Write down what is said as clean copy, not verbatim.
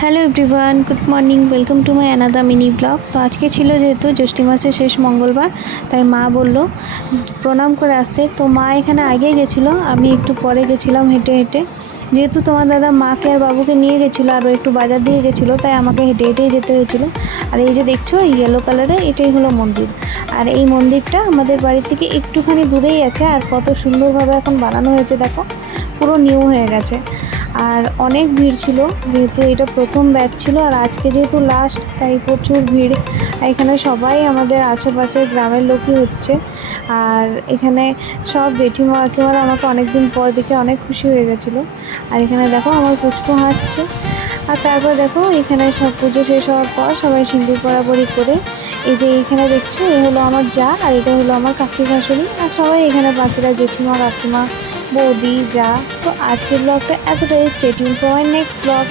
Hello everyone, good morning. Welcome to my another mini blog. তো আজকে ছিল যেহেতু জ্যৈষ্ঠ মাসের শেষ মঙ্গলবার, তাই মা বলল প্রণাম করে আসতে। তো মা এখানে আগে গেছিলো, আমি একটু পরে গেছিলাম হেঁটে হেঁটে। যেহেতু তোমার দাদা মাকে আর বাবুকে নিয়ে গেছিলো, আরও একটু বাজার দিয়ে গেছিলো, তাই আমাকে হেঁটে হেঁটেই যেতে হয়েছিলো। আর এই যে দেখছো ইয়েলো কালারের, এটাই হলো মন্দির। আর এই মন্দিরটা আমাদের বাড়ির থেকে একটুখানি দূরেই আছে। আর কত সুন্দরভাবে এখন বানানো হয়েছে দেখো, পুরো নিউ হয়ে গেছে। আর অনেক ভিড় ছিল, যেহেতু এটা প্রথম ব্যাচ ছিল আর আজকে যেহেতু লাস্ট, তাই প্রচুর ভিড়। এখানে সবাই আমাদের আশেপাশের গ্রামের লোকই হচ্ছে। আর এখানে সব জেঠিমা কাকিমারা আমাকে অনেক দিন পর দেখে অনেক খুশি হয়ে গেছিলো। আর এখানে দেখো আমার পুচকু হাসছে। আর তারপর দেখো এখানে সব পুজো শেষ হওয়ার পর সবাই সিঁদুর পরাবরি করে, এই যে এইখানে দেখছো এ হলো আমার যা, আর এটা হলো আমার কাকি শাশুড়ি। আর সবাই এখানে বাকিরা জেঠিমা কাকিমা বৌদি যা। তো আজকের ব্লগটা এতটাই। Stay tune for my next blog.